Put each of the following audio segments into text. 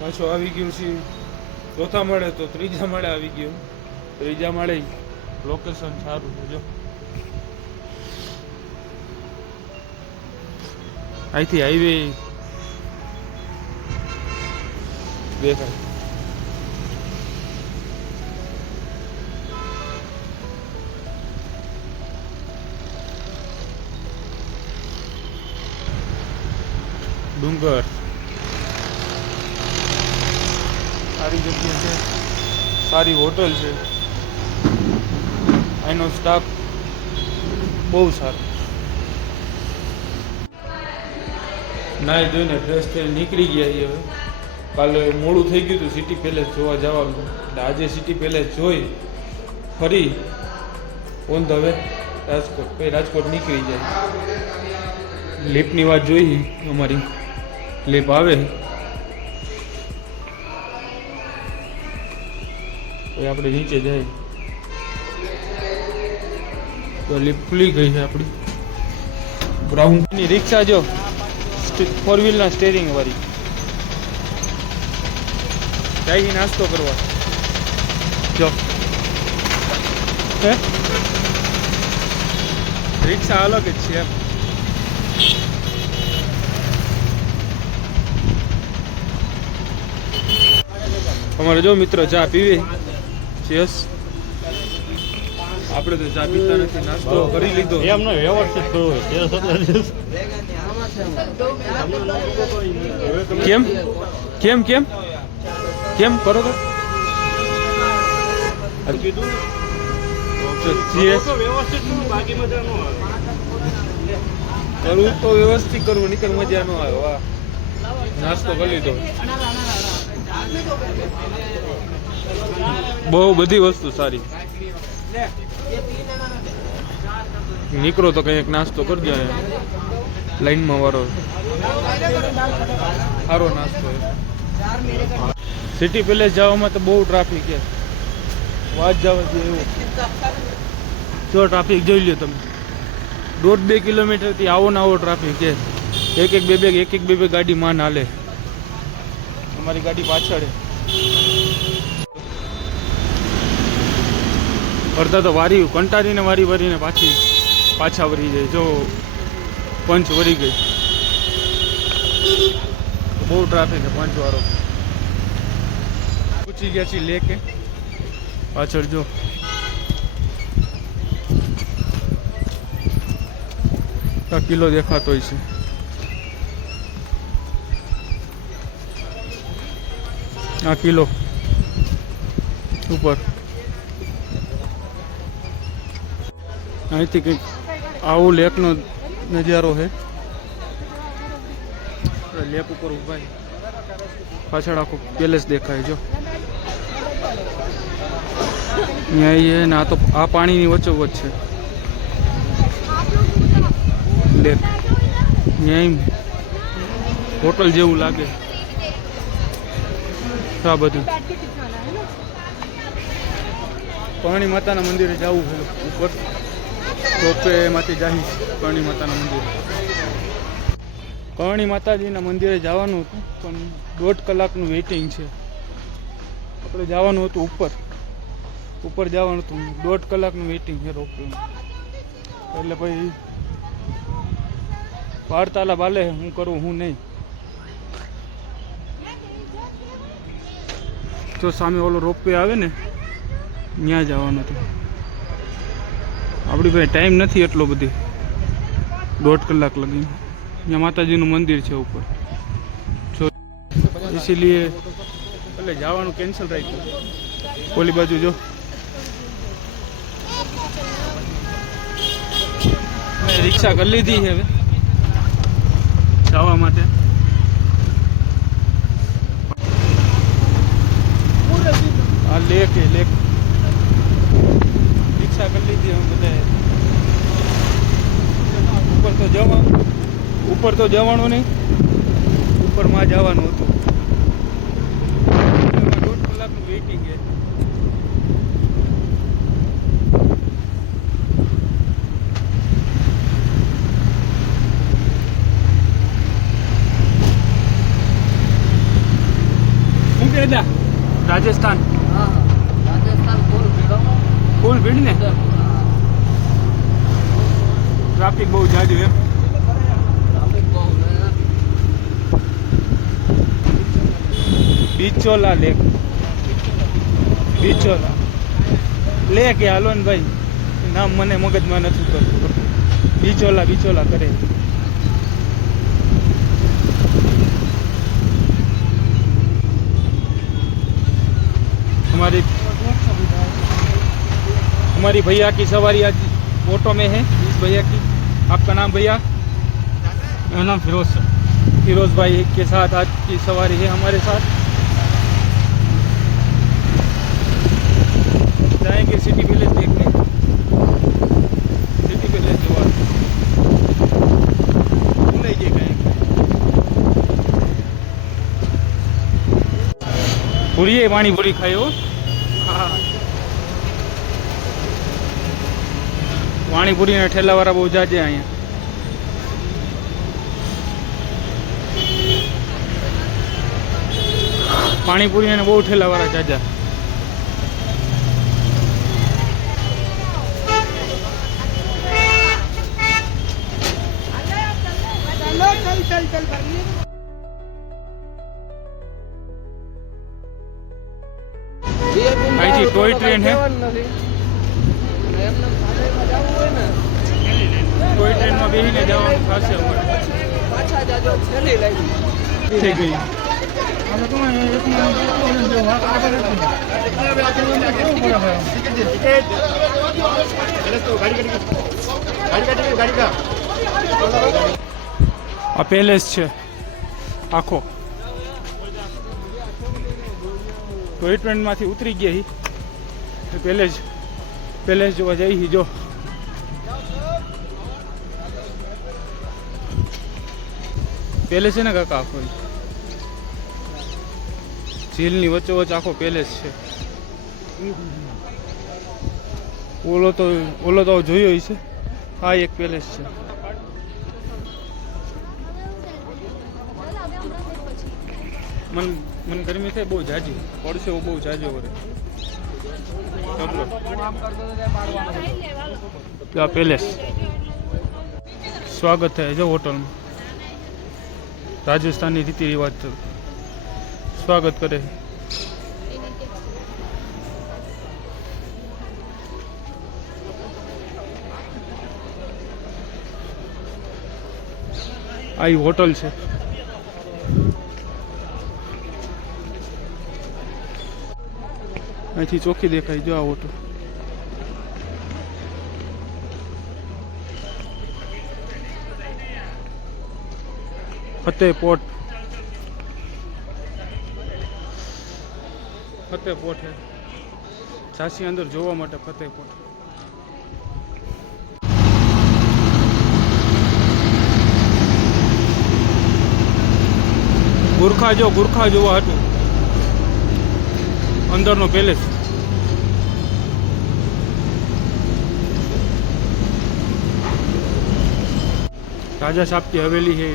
પાછો આવી ગયું છે ચોથા માળે, તો ત્રીજા માળે આવી ગયું. ત્રીજા માળે લોકેશન સારું છે. જો અહીંથી હાઈવે દેખાય. ડુંગર સારી જગ્યા છે, સારી હોટલ છે, અહીંનો સ્ટાફ બહુ સારો. નાહી ધોઈને ફ્રેશ થઈને નીકળી ગયા છીએ. હવે કાલે મોડું થઈ ગયું હતું સિટી પેલેસ જોવા જવાનું, એટલે આજે સિટી પેલેસ જોઈ ફરી ઓન ધ વે રાજકોટ. પછી રાજકોટ નીકળી જાય. લિફ્ટની વાત જોઈ, અમારી લિફ્ટ આવે પછી આપણે નીચે જાય. તો લિફ્ટ ખુલી ગઈ છે આપણી. બ્રાઉનની રિક્ષા જો 4 વ્હીલના સ્ટેરિંગ વાળી જાય નાસ્તો કરવા. જો રિક્ષા અલગ જ છે એમ. અમારે જો મિત્રો ચા પીવી છે. આપણે તો ચા પીતા નથી, નાસ્તો કરી લીધો. એમને વ્યવસ્થિત કરવું કેમ કેમ કેમ કેમ કરો તો કરવું તો વ્યવસ્થિત કરવું, નીકળ મજા ન આવે. વાહ, નાસ્તો કરી લીધો. બહુ બધી વસ્તુ સારી. નીકળો તો કંઈક નાસ્તો કરજો. લાઈનમાં વાળો સારો નાસ્તો. સિટી પેલેસ જવામાં તો બહુ ટ્રાફિક છે. વાત જવા દે એવું. જો ટ્રાફિક જોઈ લ્યો તમે. 1.5-2 કિલોમીટરથી આવો ને આવો ટ્રાફિક છે. એક એક બે ગાડી માન હાલે. અમારી ગાડી પાછળ. અડધા તો વારી કંટાળીને વારીને પાછા વરી જાય. જો પંચ વરી ગઈ. બહુ ટ્રાફિક છે પંચ વાળો. પૂછી ગયા છીએ લેકે પાછળ. જો કિલ્લો દેખાતો હોય છે. આ કિલ્લો ઉપર અહીંથી કંઈક આવું લેકનો નજારો છે. લેક ઉપર ઉભા પાછળ આખું પેલેસ દેખાય. જો અહીંયા ને આ પાણીની વચ્ચોવચ્ચ છે લેક. અહીંયા હોટલ જેવું લાગે. આ બધું કરણી માતાના મંદિરે જવું છે ઉપર. ટોપે એમાંથી જાય કરણી માતાના મંદિરે. કરણી માતાજીના મંદિરે જવાનું હતું પણ 1.5 કલાકનું વેઇટિંગ છે. આપણે જવાનું હતું ઉપર જવાનું હતું. 1.5 કલાકનું વેઇટિંગ છે રોપવે. એટલે પછી વાર્તાલાપ હાલે હું કરું હું નહીં. જો સામે ઓલો રોપવે આવે ને ત્યાં જવાનું હતું. આપણી પાસે ટાઈમ નથી એટલો બધી. 1.5 કલાક લગીને ત્યાં માતાજીનું મંદિર છે ઉપર. જો ઇસીલીએ એટલે જવાનું કેન્સલ રાખ્યું. ઓલી બાજુ જો રિક્ષા કરી લીધી છે હવે જવા માટે. આ લેક રિક્ષા કરી લીધી હવે બધા. ઉપર તો જવાનું નહીં, ઉપરમાં જવાનું હતું. 1.5 કલાકનું વેઇટિંગ છે. दादा राजस्थान हाँ राजस्थान फूल भीड़ो फूल भीड़ ने ट्राफिक बहुत जाजू है ट्राफिक बहुत है बिचोला लेक बिचोला लेक है हालो ने भाई नाम मने मगज में नहीं करતું बिचोला बिचोला करे हमारी भैया की सवारी आज ऑटो में है इस भैया की। आपका नाम भैया? मेरा नाम फिरोज है। फिरोज भाई के साथ आज की सवारी है हमारे साथ। जाएंगे सिटी विलेज देखने। सिटी विलेज जो ले गए पूरी है पानी पूरी खाई हो। हाँ पानीपुरी ने ठेला वाला बहुत जाजे अँ पानीपुरी ने बहुत ठेला वाला जाजा અહીંથી ટોય ટ્રેન હે ટોય ટ્રેનમાં બેસીને જવાનું થશે અમારે થઈ ગઈ આ પેલેસ છે આખો ટોય ટ્રેનમાંથી ઉતરી ગયા પેલેસ જોવા જઈ જો પેલેસ છે ને કાકા આખો झीलनी वच्चोवच आखो पेलेस है। ओलो तो जोयो ही है। आ एक पेलेस है। मन गर्मी थे बहुत जाजी पड़से वो बहुत जाजो करे क्या पेलेस स्वागत है जो होटल में राजस्थानी रीति रिवाज स्वागत करे। आई होटल से અહીંથી ચોખ્ખી દેખાય જો આ હોટલ फतेहपोट है झांसी अंदर जोवा माटे फतेहपोट गुरखा जोवा हतुं अंदरनो पेलेस राजा साहब की हवेली है।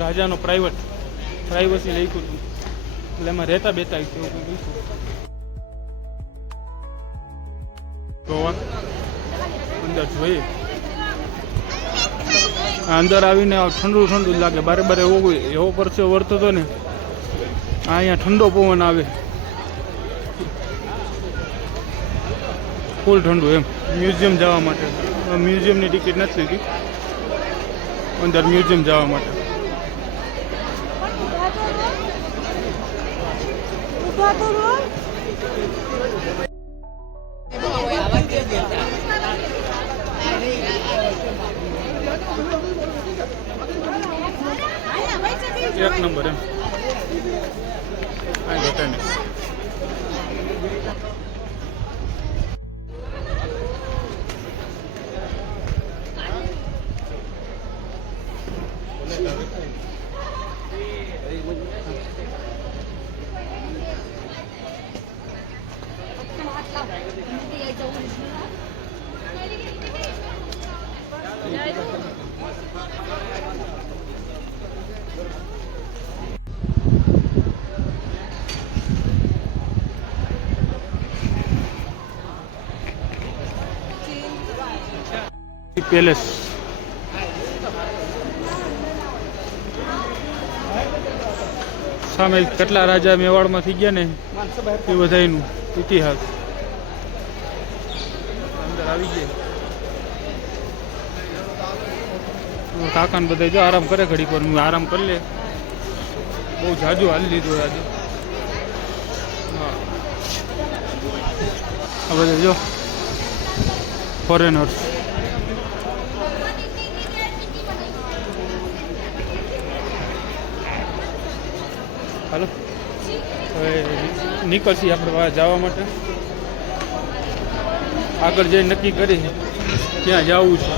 राजा नो प्राइवेसी लख्यु એટલે એમાં રહેતા બેતા જોવા અંદર જોઈએ અંદર આવીને ઠંડુ લાગે બારે એવો પરસેવો વર્તો હતો ને અહીંયા ઠંડો પવન આવે ફૂલ ઠંડુ એમ મ્યુઝિયમ જવા માટે મ્યુઝિયમની ટિકિટ નથી લીધી અંદર મ્યુઝિયમ જવા માટે एक नंबर है પેલેસ સામે કેટલા રાજા મેવાડમાં થઈ ગયા ને એ બધાયનું ઇતિહાસ અંદર આવી ગયા. કાકાને બધા જો આરામ કરે ઘડી પર હું આરામ કરી લે. બહુ જાજુ હાલી લીધું આજે. હા આ બધા જો ફોરેનર્સ. હાલો હવે નીકળશી આપણે જવા માટે. આગળ જઈને નક્કી કરી ક્યાં જવું છે.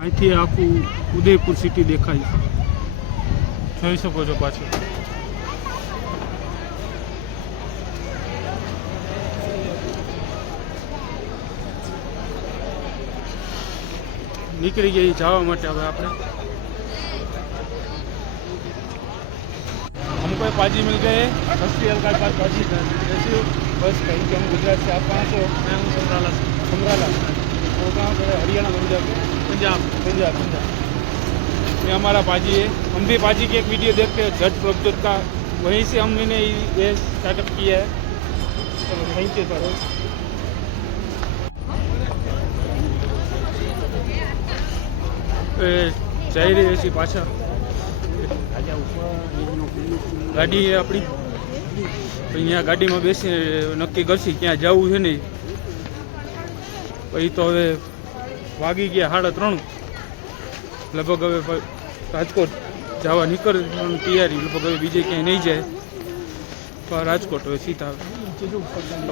અહીંથી આખું ઉદયપુર સિટી દેખાય જોઈ શકો છો. પાછળ નીકળી ગઈ જવા માટે. હવે આપણે हमको पाजी मिल गए. 10 का बाद पाजी जैसे बस कहीं कि हम गुजरात से आप कहाँ से हो? मैं हूँ समराला से. समराला वो कहाँ पे? हरियाणा पंजाब. पंजाब पंजाब पंजाब. ये हमारा पाजी है. हम भी पाजी की एक वीडियो देखते हैं झट प्रभुत का. वहीं से हमने ये स्टार्टअप किया है. चलो थैंक यू सर. જઈ રહી છીએ પાછા. ગાડી આપણી અહીંયા ગાડીમાં બેસીને નક્કી કરશી ક્યાં જવું છે ને. પછી તો હવે વાગી ગયા 3:30. લગભગ હવે રાજકોટ જવા નીકળવાની તૈયારી. લગભગ હવે બીજે ક્યાંય નહીં જાય. તો રાજકોટ હવે સીધા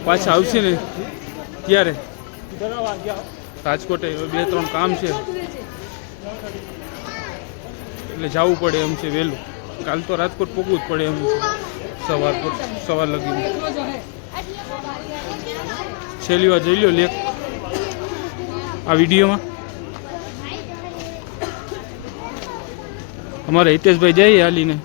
પાછા આવશે ને ત્યારે રાજકોટે 2-3 કામ છે એટલે જવું પડે એમ છે વહેલું. કાલ તો રાજકોટ પહોંચવું જ પડે એમ છે સવાર લગી. છેલ્લી વાર જોઈ લો લેખ આ વિડીયોમાં. અમારા હિતેશભાઈ જઈએ હાલીને.